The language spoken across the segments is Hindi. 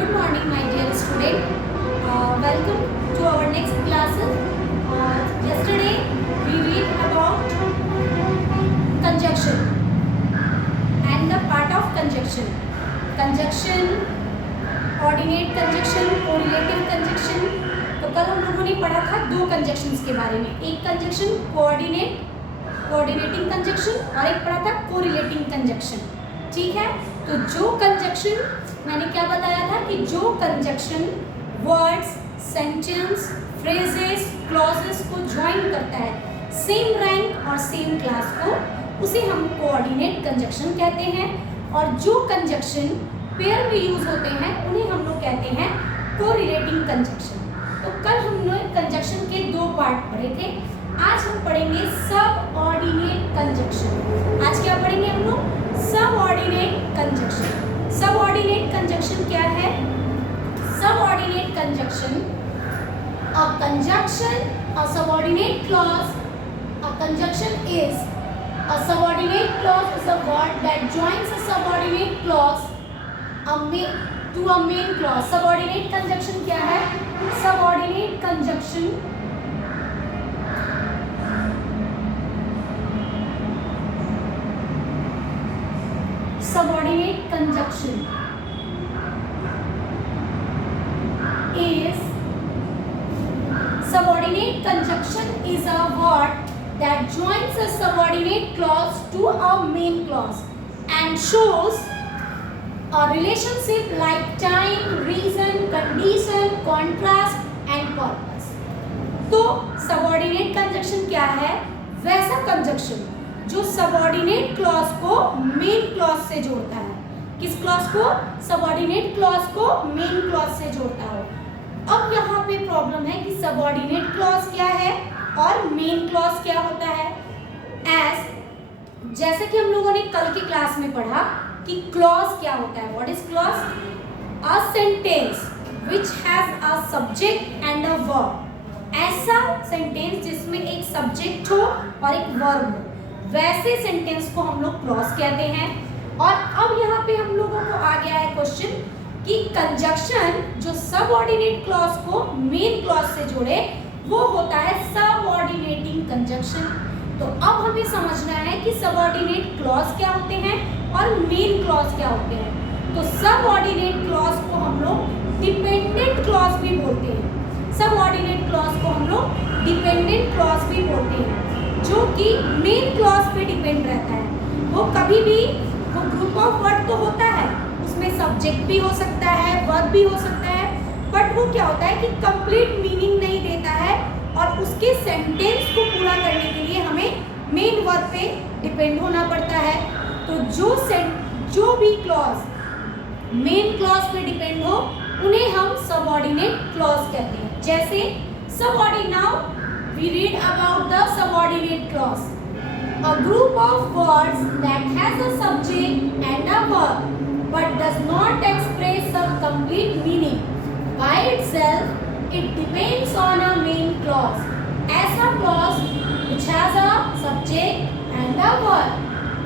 Good morning, my dear student. Welcome to our next classes. Yesterday we read about conjunction and the part of conjunction. Conjunction, ordinate conjunction, correlative conjunction. तो कल हम लोगों ने पढ़ा था दो कंजक्शंस के बारे में, एक कंजक्शन कोऑर्डिनेटिंग कंजक्शन और एक पढ़ा था कोरिलेटिंग कंजक्शन. ठीक है, तो जो कंजक्शन मैंने क्या बताया था कि जो conjunction words, sentence, phrases, clauses को ज्वाइन करता है सेम रैंक और सेम क्लास को, उसे हम कोऑर्डिनेट कंजक्शन कहते हैं. और जो कंजक्शन पेयर में यूज होते हैं उन्हें हम लोग कहते हैं कोरिलेटिंग कंजक्शन. तो कल हमने कंजक्शन के दो पार्ट पढ़े थे. आज हम पढ़ेंगे सब ऑर्डिनेट कंजक्शन. आज क्या पढ़ेंगे हम लोग? सब ऑर्डिनेट कंजक्शन. सब ऑर्डिनेट कंजक्शन क्या है? सब ordinate conjunction, a conjunction, a subordinate clause. A conjunction is a subordinate clause is a word that joins a subordinate clause to a main clause. Subordinate conjunction क्या है? Subordinate conjunction subordinate conjunction is a word that joins a subordinate clause to a main clause and shows a relationship like time, reason, condition, contrast and purpose. तो subordinate conjunction क्या है? वैसा conjunction जो सबऑर्डिनेट क्लॉज को मेन क्लॉज से जोड़ता है. किस क्लॉज को? सबऑर्डिनेट क्लॉज को मेन क्लॉज से जोड़ता हो. अब यहाँ पे प्रॉब्लम है कि सबऑर्डिनेट क्लॉज क्या है और मेन क्लॉज क्या होता है. जैसे कि हम लोगों ने कल की क्लास में पढ़ा कि क्लॉज क्या होता है. What is clause? A sentence which has a subject and a verb. ऐसा सेंटेंस जिसमें एक सब्जेक्ट हो और एक वर्ब हो, वैसे सेंटेंस को हम लोग क्लॉज कहते हैं. और अब यहाँ पे हम लोगों को आ गया है क्वेश्चन कि कंजक्शन जो सबऑर्डिनेट क्लॉज को मेन क्लॉज से जोड़े वो होता है सबऑर्डिनेटिंग कंजक्शन. तो अब हमें समझना है कि सबऑर्डिनेट क्लॉज क्या होते हैं और मेन क्लॉज क्या होते हैं. तो सबऑर्डिनेट क्लॉज को हम लोग डिपेंडेंट क्लॉज भी बोलते हैं. सबऑर्डिनेट क्लॉज को हम लोग डिपेंडेंट क्लॉज भी बोलते हैं, जो कि मेन क्लॉज पे डिपेंड रहता है. वो कभी भी वो ग्रुप ऑफ वर्ड तो होता है, उसमें सब्जेक्ट भी हो सकता है, वर्ब भी हो सकता है, बट वो क्या होता है कि कंप्लीट मीनिंग नहीं देता है और उसके सेंटेंस को पूरा करने के लिए हमें मेन वर्ब पे डिपेंड होना पड़ता है. तो जो भी क्लॉज मेन क्लॉज पे डिपेंड हो उन्हें हम सबऑर्डिनेट क्लॉज कहते हैं. जैसे subordinate, now we read about the subordinate clause. A group of words that has a subject and a verb but does not express a complete meaning by itself. It depends on a main clause. ऐसा clause which has a subject and a verb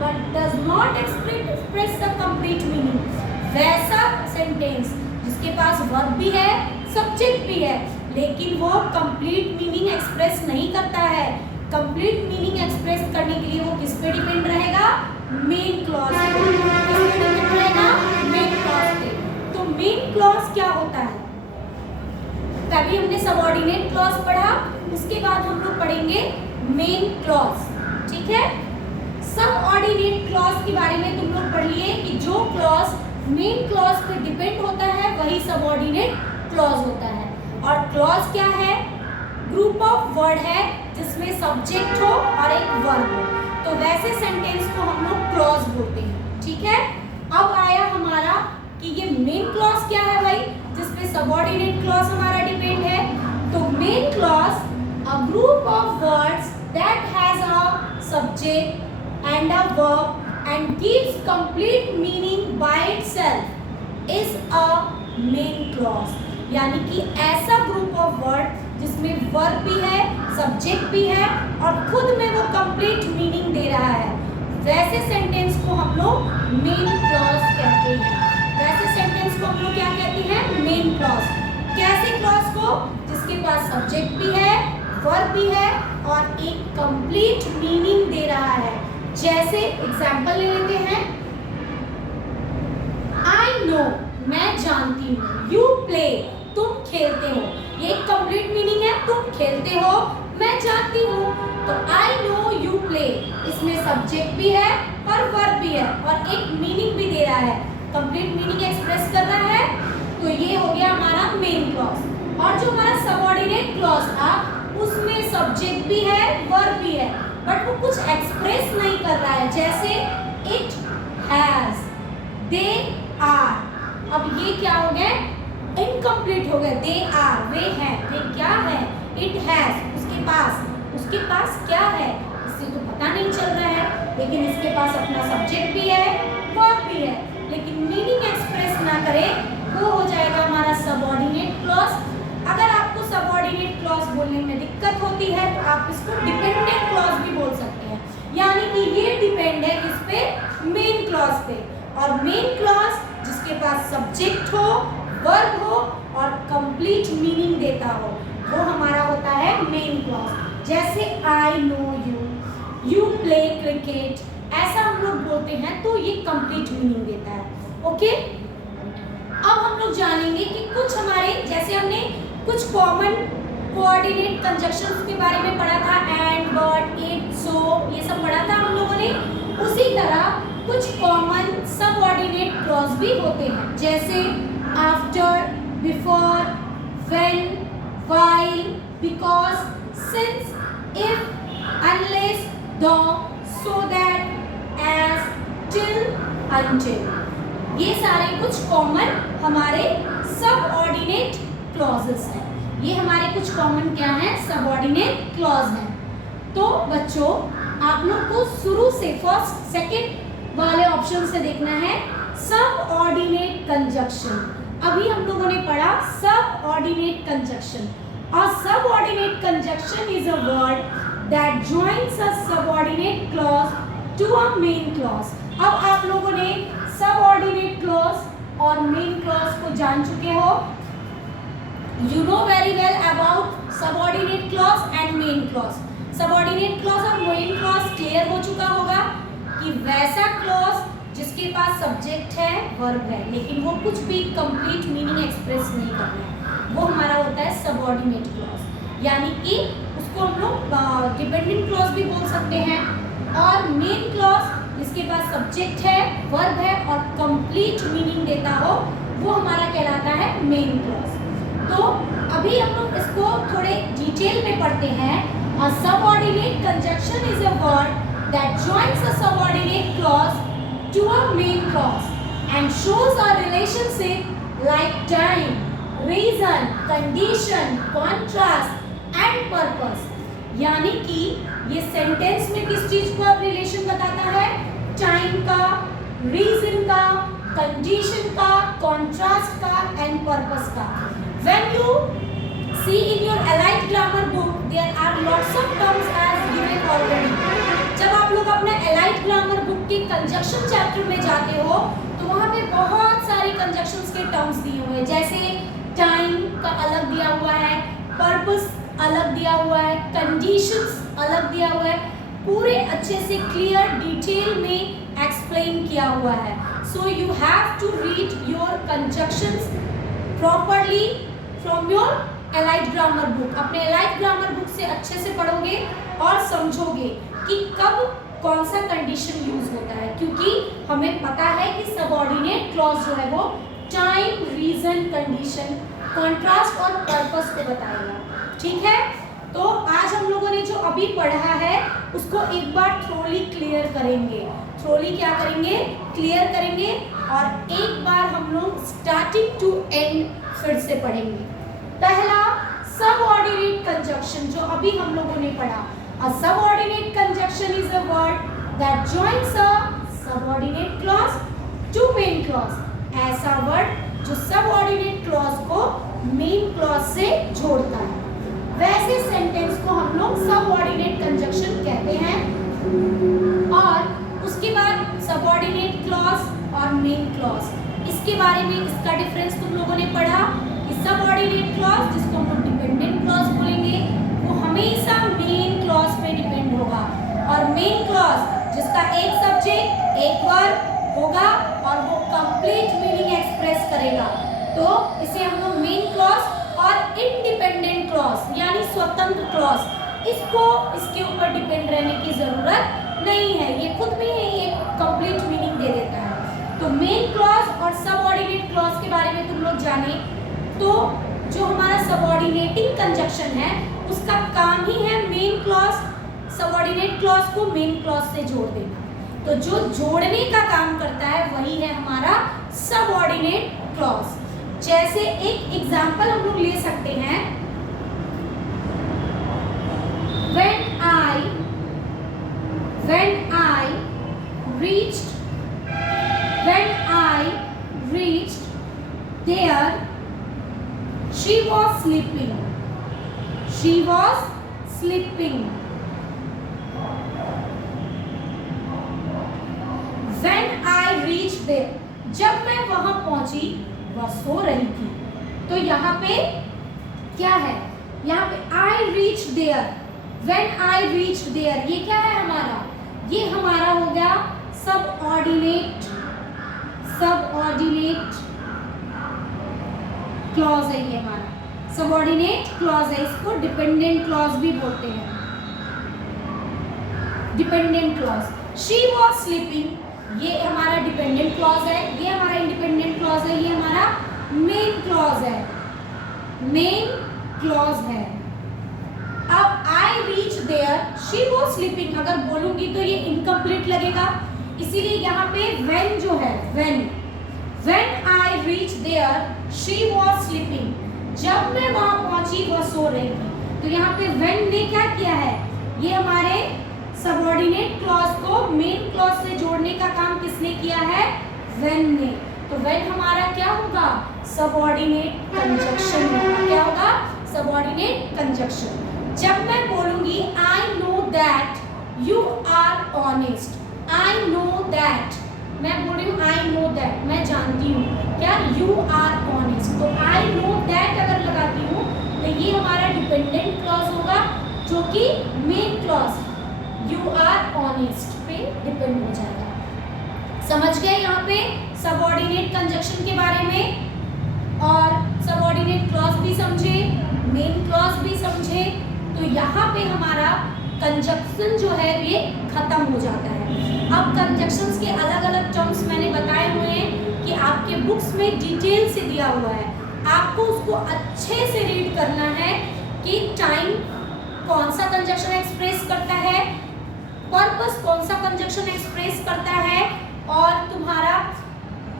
but does not express a complete meaning. वैसा sentence जिसके पास verb भी है, subject भी है, लेकिन वो कंप्लीट मीनिंग एक्सप्रेस नहीं करता है. कंप्लीट मीनिंग एक्सप्रेस करने के लिए वो किस पे डिपेंड रहेगा? मेन क्लॉज पे. किस पे डिपेंड रहेगा? मेन क्लॉज पे. तो मेन क्लॉज क्या होता है? तभी हमने सबऑर्डिनेट क्लॉज पढ़ा, उसके बाद हम लोग पढ़ेंगे मेन क्लॉज. ठीक है, सबऑर्डिनेट क्लॉज के बारे में तुम लोग पढ़ लिए कि जो क्लॉज मेन क्लॉज पे डिपेंड होता है वही सबऑर्डिनेट क्लॉज होता है. और क्लॉज क्या है? ग्रुप ऑफ वर्ड है जिसमें सब्जेक्ट हो और एक वर्ब हो. तो वैसे सेंटेंस को हम लोग क्लॉज बोलते हैं. ठीक है, अब आया हमारा कि ये मेन क्लॉज क्या है भाई, जिसमें सबऑर्डिनेट क्लॉज हमारा डिपेंड है. तो main clause, a group of words that has a subject and a verb and gives complete meaning by itself is a main clause. यानी कि ऐसा ग्रुप ऑफ वर्ड जिसमें वर्ब भी है, सब्जेक्ट भी है और खुद में वो कंप्लीट मीनिंग दे रहा है, वैसे सेंटेंस को हम लोग मेन क्लॉज कहते हैं. वैसे सेंटेंस को हम लोग क्या कहते हैं? वर्ब भी है और एक कंप्लीट मीनिंग दे रहा है। जैसे एग्जाम्पल ले लेते हैं, आई नो, मैं जानती हूँ, यू प्ले, तुम खेलते हो। ये एक कंप्लीट मीनिंग है, तुम खेलते हो, मैं जानती हूँ। तो आई नो यू प्ले, इसमें सब्जेक्ट भी है और वर्ब भी है और एक मीनिंग भी दे रहा है, कंप्लीट मीनिंग एक्सप्रेस कर रहा है। तो ये हो गया हमारा मेन क्लॉज। और जो हमारा सबऑर्डिनेट क्लॉज था उसमें सब्जेक्ट भी है, वर्ब भी है, बट वो कुछ एक्सप्रेस नहीं कर रहा है। जैसे इट हैज, दे आर। अब ये क्या हो गया, इनकम्प्लीट हो गया। दे आर, वे हैं, वे क्या है। इट हैज, उसके पास क्या है, इससे तो पता नहीं चल रहा है, लेकिन इसके पास अपना सब्जेक्ट भी है, वर्ब भी है, लेकिन मीनिंग एक्सप्रेस ना करे, वो हो जाएगा हमारा सबऑर्डिनेट क्लॉज। अगर आपको सबऑर्डिनेट क्लॉज बोलने में दिक्कत होती है तो आप इसको डिपेंडेंट क्लॉज भी बोल सकते हैं, यानी कि ये डिपेंड है किस पे, मेन क्लॉज पे। और मेन क्लॉज जिसके पास सब्जेक्ट हो, वर्ब हो और कंप्लीट मीनिंग देता हो, वो हमारा होता है मेन क्लॉज। जैसे I know you, you play cricket, ऐसा हम लोग बोलते हैं तो ये कंप्लीट मीनिंग देता है। ओके, अब हम लोग जानेंगे कि कुछ हमारे, जैसे हमने कुछ कॉमन कोऑर्डिनेट कंजक्शंस के बारे में पढ़ा था, एंड, बट, इट, सो, ये सब पढ़ा था हम लोगों ने। उसी तरह कुछ कॉमन सबऑर्डिनेट क्लॉज भी होते हैं, जैसे after, before, when, while, because, since, if, unless, though, so that, as, till, until. ये सारे कुछ कॉमन हमारे सबऑर्डिनेट क्लॉजेस हैं। ये हमारे कुछ कॉमन क्या हैं, सबऑर्डिनेट क्लॉज हैं। तो बच्चों, आप लोग को शुरू से फर्स्ट सेकंड वाले ऑप्शन से देखना है सबऑर्डिनेट कंजक्शन। अभी हम लोगों ने पढ़ा subordinate conjunction. A subordinate conjunction is a word that joins a subordinate clause to a main clause. अब आप लोगों ने subordinate clause और main clause को जान चुके हो। You know very well about subordinate clause and main clause. Subordinate clause और main clause clear हो चुका होगा कि वैसा clause जिसके पास सब्जेक्ट है, वर्ब है, लेकिन वो कुछ भी कंप्लीट मीनिंग एक्सप्रेस नहीं कर रहा है, वो हमारा होता है सबऑर्डिनेट क्लॉज। यानी कि उसको हम लोग डिपेंडेंट क्लॉज भी बोल सकते हैं। और मेन क्लॉज जिसके पास सब्जेक्ट है, वर्ब है और कंप्लीट मीनिंग देता हो, वो हमारा कहलाता है मेन क्लॉज। तो अभी हम लोग इसको थोड़े डिटेल में पढ़ते हैं। A subordinate conjunction is a word that joins a subordinate clause to a main clause and shows a relationship like time, reason, condition, contrast and purpose। यानी कि ये सेंटेंस में किस चीज का रिलेशन बताता है, टाइम का, रीजन का, कंडीशन का, कॉन्ट्रास्ट का एंड पर्पस का। When you see in your allied grammar book there are lots of terms as given already। जब आप लोग अपने एलाइड ग्रामर बुक के कंजक्शन चैप्टर में जाते हो तो वहाँ पे बहुत सारे कंजक्शंस के टर्म्स दिए हुए हैं, जैसे टाइम का अलग दिया हुआ है, पर्पस अलग दिया हुआ है, कंडीशंस अलग दिया हुआ है, पूरे अच्छे से क्लियर डिटेल में एक्सप्लेन किया हुआ है। So you have to read your conjunctions properly from your allied grammar book. अपने एलाइड ग्रामर बुक से अच्छे से पढ़ोगे और समझोगे कि कब कौन सा कंडीशन यूज होता है, क्योंकि हमें पता है कि सबऑर्डिनेट क्लॉज जो है वो टाइम, रीजन, कंडीशन, कॉन्ट्रास्ट और पर्पस को बताएगा। ठीक है, तो आज हम लोगों ने जो अभी पढ़ा है उसको एक बार थ्रोली क्लियर करेंगे। थ्रोली क्या करेंगे, क्लियर करेंगे और एक बार हम लोग स्टार्टिंग टू एंड फिर से पढ़ेंगे। पहला सबऑर्डिनेट कंजक्शन जो अभी हम लोगों ने पढ़ा। A subordinate conjunction is a word that joins a subordinate clause to main clause। ऐसा वर्ड जो subordinate clause को main clause से जोड़ता है, वैसे सेंटेंस को हम लोग subordinate conjunction कहते हैं। और उसके बाद subordinate clause और main clause, इसके बारे में इसका डिफरेंस तुम लोगों ने पढ़ा कि subordinate clause जिसको हम लोग dependent clause बोलेंगे वो हमेशा मेन क्लॉज पे डिपेंड होगा, और मेन क्लॉज जिसका एक सब्जेक्ट एक वर्ब होगा और वो कंप्लीट मीनिंग एक्सप्रेस करेगा, तो इसे हम लोग मेन क्लॉज। और इंडिपेंडेंट क्लॉज यानी स्वतंत्र क्लॉज, इसको इसके ऊपर डिपेंड रहने की जरूरत नहीं है, ये खुद में ही एक कंप्लीट मीनिंग दे देता है। तो मेन क्लॉज और सबऑर्डिनेट क्लॉज के बारे में तुम लोग जाने, तो जो हमारा सबऑर्डिनेटिंग कंजक्शन है उसका काम ही है मेन क्लॉज, सबऑर्डिनेट क्लॉज को मेन क्लॉज से जोड़ देना। तो जो जोड़ने का काम करता है वही है हमारा सबऑर्डिनेट क्लॉज। जैसे एक एग्जांपल हम लोग ले सकते हैं, when I reached there, she was sleeping. When I reached there, जब मैं वहां पहुंची वह सो रही थी। तो यहाँ पे क्या है, यहाँ पे I reached there, when I reached there, ये क्या है हमारा, ये हमारा हो गया सबऑर्डिनेट क्लॉज है, ये हमारा सबऑर्डिनेट क्लॉज है, इसको डिपेंडेंट क्लॉज भी बोलते हैं, dependent clause. She was sleeping, ये हमारा डिपेंडेंट क्लॉज है, ये हमारा इंडिपेंडेंट क्लॉज है, ये हमारा मेन क्लॉज है, मेन क्लॉज है। अब I reach there, she was sleeping अगर बोलूंगी तो ये इनकम्प्लीट लगेगा, इसीलिए यहाँ पे व्हेन जो है, when I reach there she was sleeping, जब मैं वहां पहुंची वह सो रही थी। तो यहाँ पे व्हेन ने क्या किया है, ये हमारे सबऑर्डिनेट क्लॉज को मेन क्लॉज से जोड़ने का काम किसने किया है, व्हेन ने। तो व्हेन हमारा क्या होगा, सबऑर्डिनेट कंजक्शन होगा, क्या होगा, सबऑर्डिनेट कंजक्शन। जब मैं बोलूंगी I know that you are honest, I know that, मैं बोल रही हूँ आई नो दैट, मैं जानती हूँ, क्या, यू आर ऑनेस्ट। तो आई नो दैट अगर लगाती हूँ तो ये हमारा डिपेंडेंट क्लॉज होगा, जो कि main clause you are honest पे डिपेंड हो जाएगा। समझ गए यहाँ पे सबऑर्डिनेट कंजक्शन के बारे में, और सबऑर्डिनेट क्लॉज भी समझे, मेन क्लॉज भी समझे। तो यहाँ पे हमारा कंजक्शन जो है ये खत्म हो जाता है। अब कंजक्शंस के अलग अलग टर्म्स मैंने बताए हुए हैं कि आपके बुक्स में डिटेल से दिया हुआ है, आपको उसको अच्छे से रीड करना है कि टाइम कौन सा कंजक्शन एक्सप्रेस करता है, पर्पस कौन सा कंजक्शन एक्सप्रेस करता है, और तुम्हारा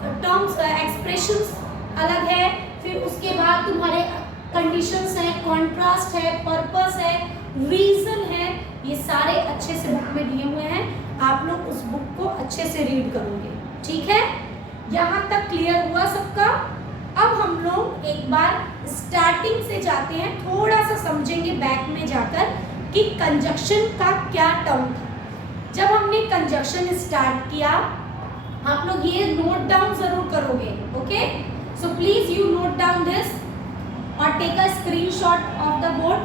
टर्म्स एक्सप्रेशंस अलग है, फिर उसके बाद तुम्हारे कंडीशंस हैं, कॉन्ट्रास्ट है, पर्पस है, रीजन है, ये सारे अच्छे से बुक में दिए हुए हैं। आप लोग उस बुक को अच्छे से रीड करोगे, ठीक है। यहाँ तक क्लियर हुआ सबका। अब हम लोग एक बार स्टार्टिंग से जाते हैं, थोड़ा सा समझेंगे बैक में जाकर कि कंजक्शन का क्या टर्म था। जब हमने कंजक्शन स्टार्ट किया, आप लोग ये नोट डाउन जरूर करोगे, okay. So please you note down this और take a screenshot of the board.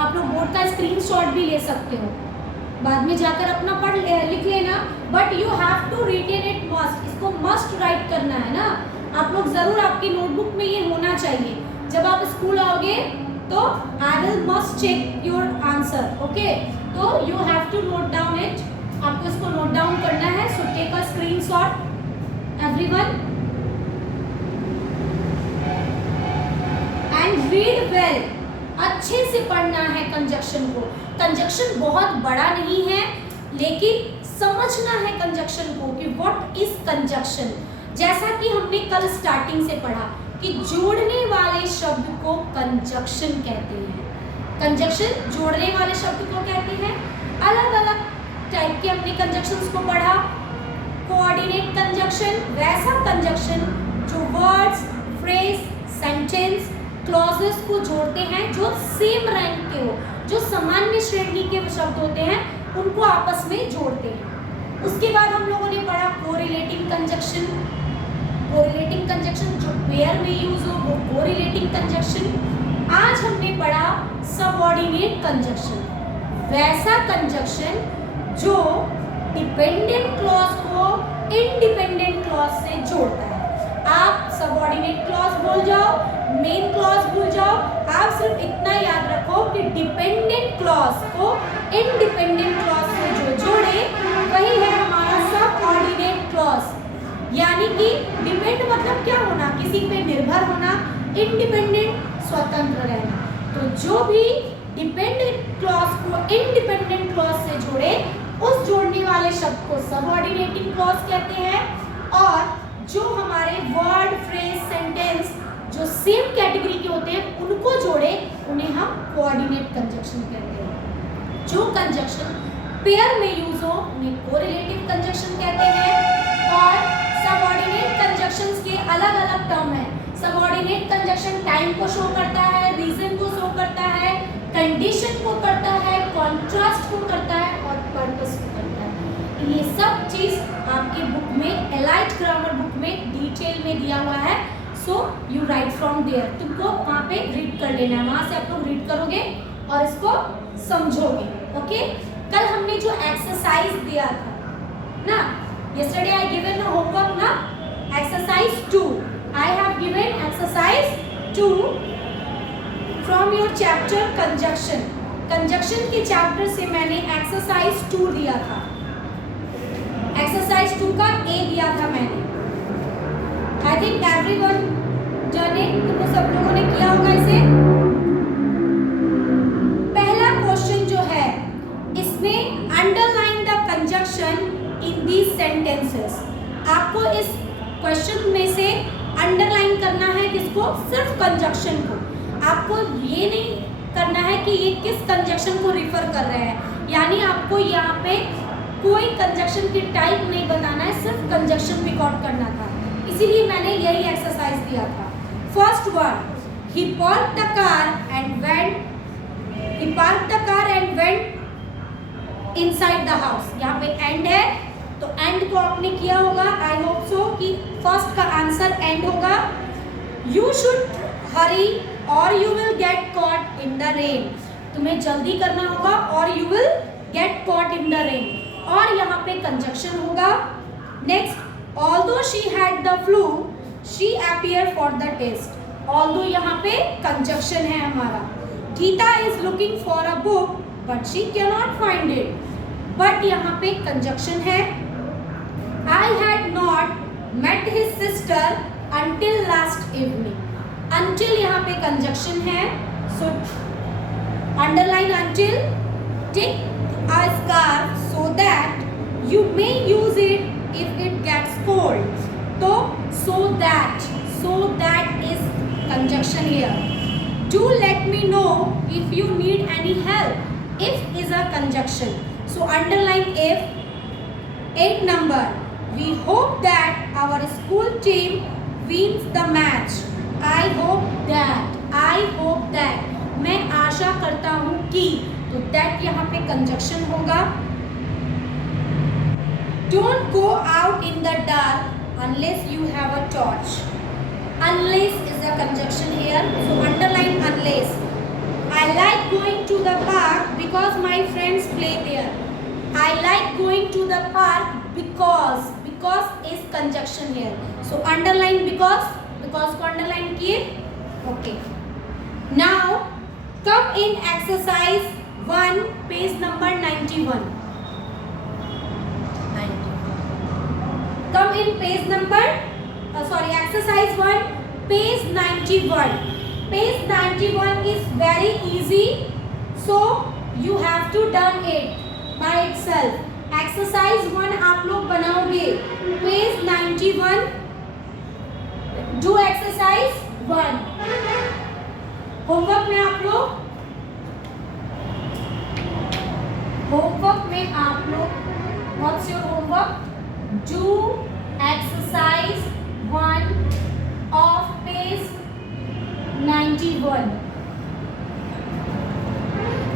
आप लोग बोर्ड का स्क्रीनशॉट भी ले सकते हो, बाद में जाकर अपना लिख लेना, but you have to written it must, इसको मस्ट राइट करना है ना आप लोग, जरूर आपकी नोटबुक में ये होना चाहिए। जब आप स्कूल आओगे तो I will must check your answer, okay. तो you have to note down it, आपको इसको नोट डाउन करना है। So take a screenshot everyone and read well, अच्छे से पढ़ना है कंजक्शन को। कंजक्शन बहुत बड़ा नहीं है, लेकिन समझना है कंजक्शन को कि व्हाट इज कंजक्शन। जैसा कि हमने कल स्टार्टिंग से पढ़ा कि जोड़ने वाले शब्द को कंजक्शन कहते हैं। कंजक्शन जोड़ने वाले शब्द को कहते हैं। अलग अलग टाइप के हमने कंजक्शंस को पढ़ा। कोऑर्डिनेट कंजक्शन, वैसा कंजक्शन जो वर्ड्स, फ्रेज, सेंटेंस, क्लॉजेस को जोड़ते हैं जो सेम रैंक के हो, जो सामान्य श्रेणी के शब्द होते हैं उनको आपस में जोड़ते हैं। उसके बाद हम लोगों ने पढ़ा कोरिलेटिंग कंजक्शन। कोरिलेटिंग कंजक्शन जो पेयर में यूज हो वो कोरिलेटिंग कंजक्शन। आज हमने पढ़ा सबऑर्डिनेट कंजक्शन, वैसा कंजक्शन जो डिपेंडेंट क्लॉज को इंडिपेंडेंट क्लॉज से जोड़ता है। आप सबऑर्डिनेट क्लॉज भूल जाओ, मेन क्लॉज भूल जाओ, आप सिर्फ इतना याद रखो कि डिपेंडेंट क्लॉज को इंडिपेंडेंट क्लॉज से जो जोड़े वही है हमारा सबऑर्डिनेट क्लॉज। यानी कि डिपेंड मतलब क्या होना, किसी पे निर्भर होना, इंडिपेंडेंट स्वतंत्र रहना। तो जो भी डिपेंडेंट क्लॉज को इंडिपेंडेंट क्लॉज से जोड़े उस जोड़ने वाले शब्द को सबऑर्डिनेटिंग क्लॉज कहते हैं। और जो हमारे वर्ड, फ्रेज, सेंटेंस जो सेम कैटेगरी के होते हैं उनको जोड़े उन्हें हम कोऑर्डिनेट कंजक्शन कहते हैं। जो कंजक्शन पेयर में यूज हो उन्हें कोरिलेटिव कंजक्शन कहते हैं। और सबऑर्डिनेट कंजक्शंस के अलग अलग टर्म हैं। सबऑर्डिनेट कंजक्शन टाइम को शो करता है, रीजन को शो करता है, कंडीशन को करता है, कॉन्ट्रास्ट को करता है और पर्पस को करता है। ये सब चीज आपके बुक में, एलाइट ग्रामर बुक में डिटेल में दिया हुआ है। So you write from there, तुमको वहाँ पे रीड कर लेना है, वहाँ से आप लोग रीड करोगे और इसको समझोगे। ओके, कल हमने जो एक्सरसाइज दिया था ना, yesterday I given a homework ना, exercise 2, I have given exercise 2 from your chapter conjunction। Conjunction के चैप्टर से मैंने एक्सरसाइज 2 दिया था। एक्सरसाइज 2 का ए दिया था मैंने। I think everyone done it, तुम सब लोगों ने किया होगा इसे। पहला क्वेश्चन जो है इसमें underline the conjunction in these sentences. आपको इस क्वेश्चन में से अंडरलाइन करना है किसको? सिर्फ कंजक्शन को। आपको ये नहीं करना है कि ये किस कंजक्शन को रिफर कर रहे हैं, यानी आपको यहाँ पे कोई कंजक्शन की टाइप नहीं बताना है, सिर्फ कंजक्शन रिकॉर्ड करना था। इसीलिए मैंने यही एक्सरसाइज दिया था। First one, he parked the car and went inside the house। यहाँ पे एंड है तो एंड को आपने किया होगा। आई होप सो कि फर्स्ट का आंसर एंड होगा। यू शुड हरी और you will get caught in the rain. तुम्हें जल्दी करना होगा और you will get caught in the rain. और यहाँ पे कंजक्शन होगा। Next, although she had the flu she appear for the test. Although यहाँ पे कंजक्शन है हमारा। Geeta is looking for a book but she can not find it. But यहाँ पे कंजक्शन है। I had not met his sister until last evening. Until यहाँ पे कंजक्शन है। So underline until. Take a scarf so that you may use it if it gets cold। तो so that is conjunction here। Do let me know if you need any help। If is a conjunction, so underline if। 8 number, we hope that our school team wins the match। I hope that मैं आशा करता हूँ कि, तो that यहाँ पे कंजक्शन होगा। Don't go out in the dark unless you have a torch। Unless is a conjunction here, so underline unless। I like going to the park because my friends play there। I like going to the park because is conjunction here, so underline because को underline किए। Okay, now come in exercise 1 page number 91। Come in page number exercise 1 page 91। page 91 is very easy, so you have to done it by itself। exercise 1 आप लोग बनाओगे page 91। do exercise 1। होमवर्क में आप लोग what's your homework? do exercise 1 of page 91।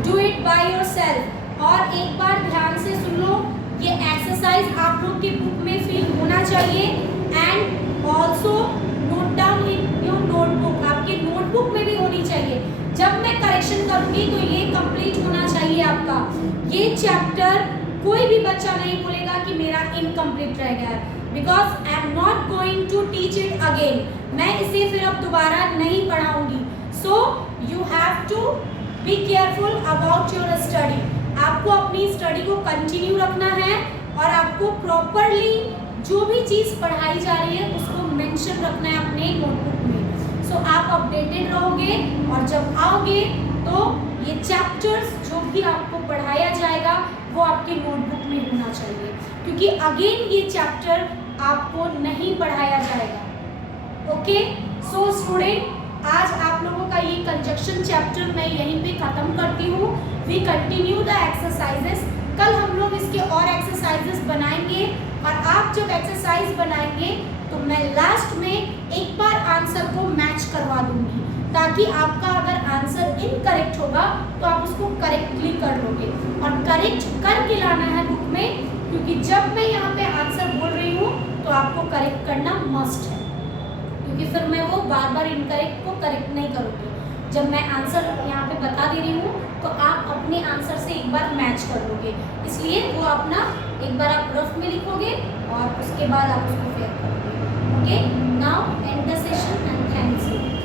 do it by yourself। और एक बार ध्यान से सुन लो, ये एक्सरसाइज आप लोग के बुक में फिल होना चाहिए and also note down in your notebook. आपके नोटबुक में भी होनी चाहिए। का ये चैप्टर कोई भी बच्चा नहीं बोलेगा कि मेरा इनकम्प्लीट रह गया है, because I am not going to teach it again. मैं इसे फिर अब दोबारा नहीं पढ़ाऊंगी। So you have to be careful about your study. आपको अपनी स्टडी को कंटिन्यू रखना है और आपको प्रॉपरली जो भी चीज़ पढ़ाई जा रही है उसको मेंशन रखना है अपने नोटबुक में। सो आप अपडेटेड रहोगे और जब आओगे तो ये चैप्टर्स जो भी आपको पढ़ाया जाएगा वो आपके नोटबुक में होना चाहिए, क्योंकि अगेन ये चैप्टर आपको नहीं पढ़ाया जाएगा। ओके, सो स्टूडेंट, आज आप लोगों का ये कंजक्शन चैप्टर मैं यहीं पे ख़त्म करती हूँ। We continue the exercises. कल हम लोग इसके और एक्सरसाइजेस बनाएंगे और आप जब एक्सरसाइज बनाएंगे तो मैं लास्ट में एक बार आंसर को मैच करवा दूंगी, ताकि आपका अगर आंसर इनकरेक्ट होगा तो आप उसको करेक्टली कर लोगे। और करेक्ट करके लाना है बुक में, क्योंकि जब मैं यहाँ पे आंसर बोल रही हूँ तो आपको करेक्ट करना मस्ट है, क्योंकि फिर मैं वो बार बार इनकरेक्ट को करेक्ट नहीं करूँगी। जब मैं आंसर यहाँ पे बता दे रही हूँ तो आप अपने आंसर से एक बार मैच कर लोगे, इसलिए वो अपना एक बार आप रफ में लिखोगे और उसके बाद आप उसको फेयर करोगे। Okay, now and the session and thanks you.